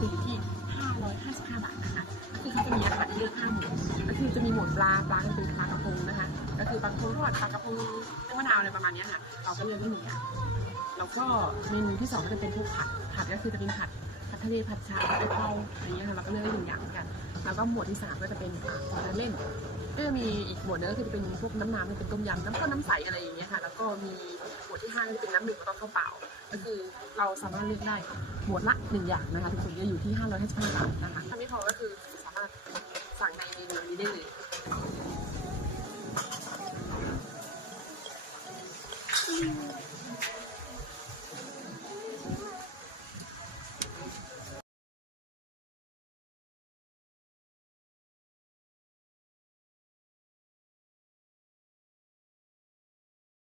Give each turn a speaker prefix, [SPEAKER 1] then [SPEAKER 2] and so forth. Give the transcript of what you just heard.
[SPEAKER 1] คืออยู่ที่ 555 บาทนะคะก็คือเขาจะมีอาหาเลือก5หมวดก็คือจะมีหมวดปลาปลากระนปลากระพงนะคะ ก็คือปลากระพงทอดปลากระพงต้นมะนาวอะไรประมาณนี้ค่ะ เราก็เลือกได้หนึ่งอย่างแล้วก็เมนูที่สองก็จะเป็นพวกผัดผัดก็คือจะเป็นผัดผัดทะเลผัดชาผัดกะเพราอะไรเงี้ยค่ะเราก็เลือกได้หนึ่งอย่างเหมือนกันแล้วก็หมวดที่สามก็จะเป็นขอาเล่น ก็จะมีอีกหมวดหนึงก็คือเป็นพวกน้ำน้ำเป็นต้มยำน้ำข้นน้ำใสอะไรอย่างเงี้ยค่ะ แล้วก็มีหมวดที่ห้าก็จะเป็นน้ำดื่มแล้วก็ข้าวเปล่า ก็คือเราสามารถเลือกได้หมวดละหนึ่งอย่างนะคะทุกคนจะอยู่ที่555บาทนะคะถ้าไม่พอก็คือสามารถสั่งในเมนูนี้ได้เลย